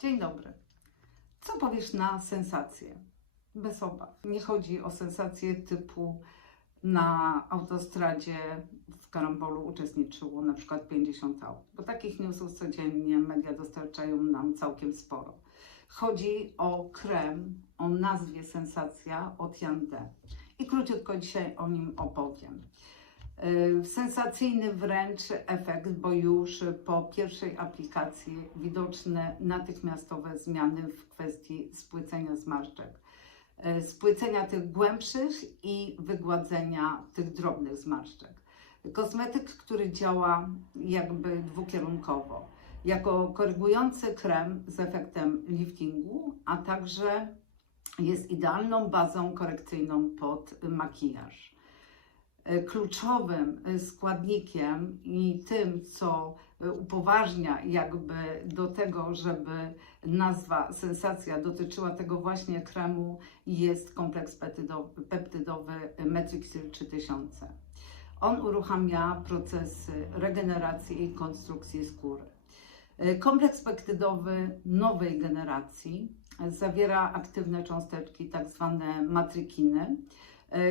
Dzień dobry. Co powiesz na sensację? Bez obaw. Nie chodzi o sensację typu na autostradzie w karambolu uczestniczyło na przykład 50 aut, bo takich newsów codziennie media dostarczają nam całkiem sporo. Chodzi o krem o nazwie Sensacja od Jan D. I króciutko dzisiaj o nim opowiem. Yy, Sensacyjny wręcz efekt, bo już po pierwszej aplikacji widoczne natychmiastowe zmiany w kwestii spłycenia zmarszczek. Yy, Spłycenia tych głębszych i wygładzenia tych drobnych zmarszczek. Kosmetyk, który działa jakby dwukierunkowo, jako korygujący krem z efektem liftingu, a także jest idealną bazą korekcyjną pod makijaż. E, Kluczowym e, składnikiem i tym, co e, upoważnia jakby do tego, żeby nazwa sensacja dotyczyła tego właśnie kremu, jest kompleks peptydowy, peptydowy Metrixyl 3000. On uruchamia procesy regeneracji i konstrukcji skóry. Kompleks peptydowy nowej generacji zawiera aktywne cząsteczki, tak zwane matrykiny,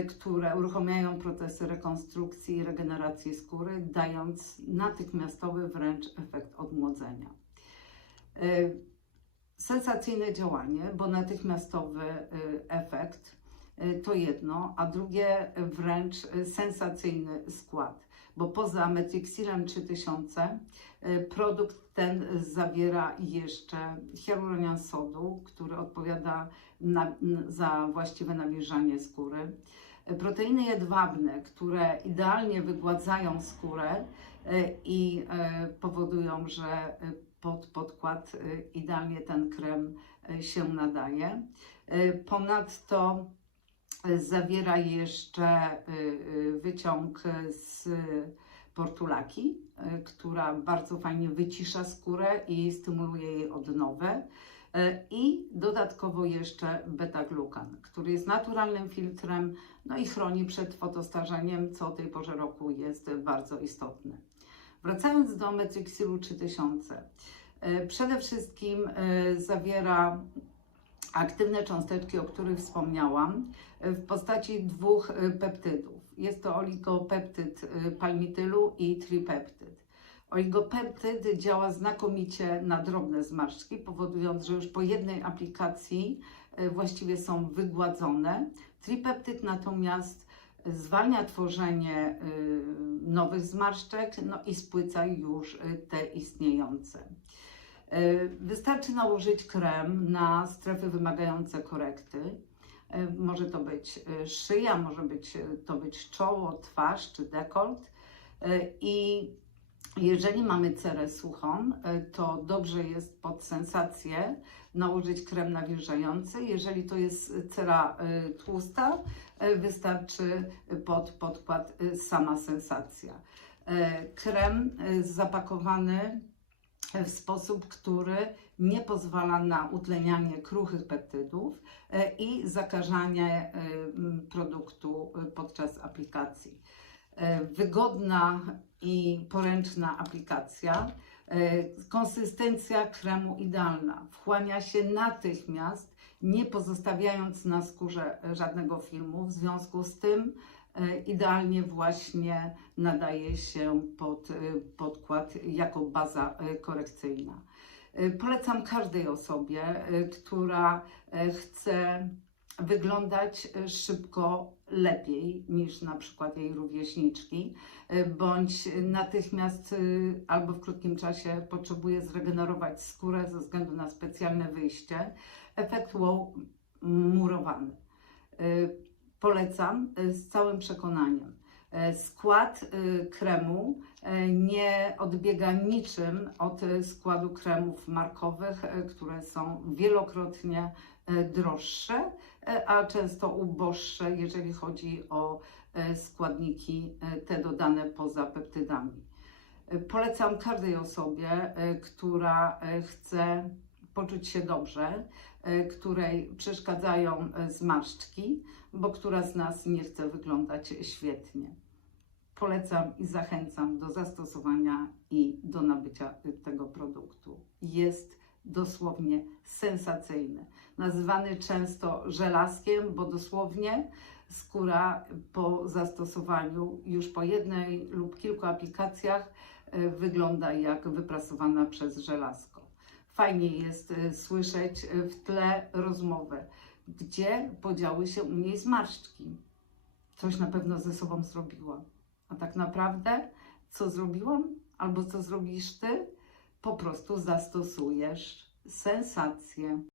które uruchamiają procesy rekonstrukcji i regeneracji skóry, dając natychmiastowy wręcz efekt odmłodzenia. E, Sensacyjne działanie, bo natychmiastowy e, efekt e, to jedno, a drugie wręcz e, sensacyjny skład, bo poza Metrixilem 3000 e, produkt ten zawiera jeszcze hialuronian sodu, który odpowiada na, za właściwe nawilżanie skóry. E, Proteiny jedwabne, które idealnie wygładzają skórę e, i powodują, że pod podkład idealnie ten krem się nadaje. Ponadto zawiera jeszcze e, e, wyciąg z portulaki, e, która bardzo fajnie wycisza skórę i stymuluje jej odnowę. I dodatkowo jeszcze beta-glukan, który jest naturalnym filtrem, no i chroni przed fotostarzeniem, co o tej porze roku jest bardzo istotne. Wracając do Metrixilu 3000, e, przede wszystkim zawiera aktywne cząsteczki, o których wspomniałam, e, w postaci dwóch e, peptydów. Jest to oligopeptyd e, palmitylu i tripeptyd. Oligopeptyd działa znakomicie na drobne zmarszczki, powodując, że już po jednej aplikacji właściwie są wygładzone. Tripeptyd natomiast zwalnia tworzenie nowych zmarszczek no i spłyca już te istniejące. Y, Wystarczy nałożyć krem na strefy wymagające korekty. Y, Może to być y, szyja, może być, to być czoło, twarz czy dekolt. I jeżeli mamy cerę suchą, to dobrze jest pod sensację nałożyć krem nawilżający. Jeżeli to jest cera tłusta, wystarczy pod podkład sama sensacja. Krem zapakowany w sposób, który nie pozwala na utlenianie kruchych peptydów e, i zakażanie e, produktu e, podczas aplikacji. Wygodna i poręczna aplikacja. Konsystencja kremu idealna. Wchłania się natychmiast, nie pozostawiając na skórze żadnego filmu. W związku z tym idealnie właśnie nadaje się pod e, podkład jako baza e, korekcyjna. E, Polecam każdej osobie, e, która e, chce wyglądać e, szybko lepiej niż na przykład jej rówieśniczki, e, bądź natychmiast e, albo w krótkim czasie potrzebuje zregenerować skórę ze względu na specjalne wyjście. Efekt wow murowany. Polecam e, z całym przekonaniem. E, Skład e, kremu nie odbiega niczym od składu kremów markowych, które są wielokrotnie droższe, a często uboższe, jeżeli chodzi o składniki te dodane poza peptydami. Polecam każdej osobie, która chce poczuć się dobrze, której przeszkadzają e, zmarszczki, bo która z nas nie chce wyglądać świetnie. Polecam i zachęcam do zastosowania i do nabycia y, tego produktu. Jest dosłownie sensacyjny. Nazywany często żelazkiem, bo dosłownie skóra po zastosowaniu już po jednej lub kilku aplikacjach e, wygląda jak wyprasowana przez żelazko. Fajnie jest e, słyszeć e, w tle rozmowę, gdzie podziały się u niej zmarszczki. Coś na pewno ze sobą zrobiła. A tak naprawdę, co zrobiłam albo co zrobisz ty, po prostu zastosujesz sensację.